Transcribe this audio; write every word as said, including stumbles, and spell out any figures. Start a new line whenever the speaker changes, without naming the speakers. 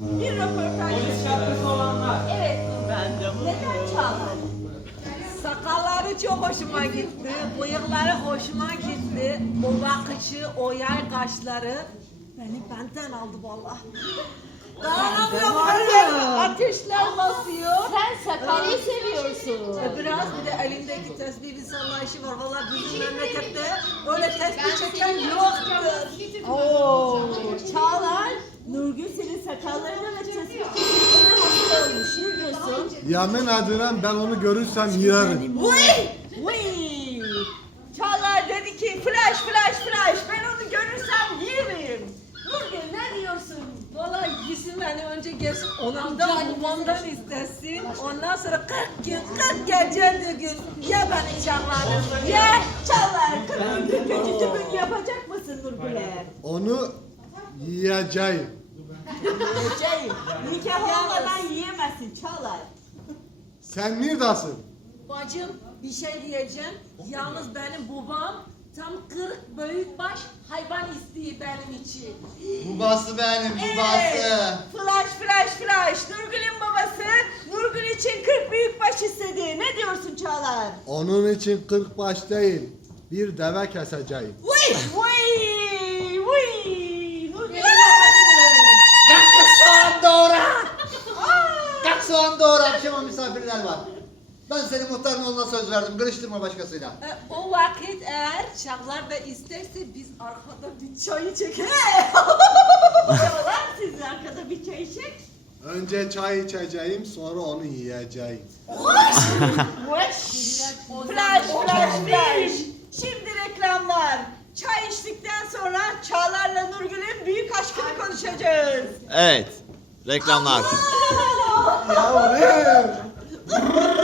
Bir röportaj.
Polis şapkası olanlar.
Evet.
Ben de bu.
Neden Çağlar?
Sakalları çok hoşuma gitti, bıyıkları hoşuma gitti, o bakışı, o yay kaşları beni benden aldı vallahi. Dayanamıyorum, her ateşler basıyor.
Sen sakalıyı seviyorsun.
E biraz bir de elindeki tesbih sallayışı var. Vallahi bizim memlekette öyle tesbih çeken yoktur.
Oo, Çağlar, Nurgül senin sakallarına ve tespih çekimine hasta olmuş. Ne diyorsun?
Yemin ederim ben onu görürsem yerim.
Uy! Uy! Çağlar dedi ki flash flash flash ben onu görürsem yerim. Nurgül ne diyorsun?
Vallahi gitsin beni önce gelsin onamdan babamdan istesin. Ondan sonra kırk gün kırk gece gün ya beni çağırır
Ya Çağlar kırk gün kötü tüpün yapacak mısın Nurgül'e?
Onu yiyeceğim.
Şey, nikah olmadan yiyemezsin Çağlar.
Sen neredesin?
Bacım bir şey diyeceğim. Yalnız benim babam tam kırk büyükbaş hayvan istiyor benim için.
Babası benim, babası.
Flash flash flash. Nurgül'ün babası Nurgül için kırk büyükbaş istedi. Ne diyorsun Çağlar?
Onun için kırk baş değil, bir deve keseceğim.
Vıy vıy vıy. Nurgül'ün babası.
Kalk soğan doğra. Kalk soğan doğra. Akşama misafirler var. Ben senin muhtarın oğluna söz verdim. Karıştırma başkasıyla.
E, o vakit eğer Çağlar da isterse biz arkada bir çayı çekelim.
Çağlar siz arkada bir çay içek.
Önce çay içeceğim, sonra onu yiyeceğim.
Flash flash flash. Şimdi reklamlar. Çay içtikten sonra Çağlar'la Nurgül'ün büyük aşkını konuşacağız.
Evet. Reklamlar.
Yavrum!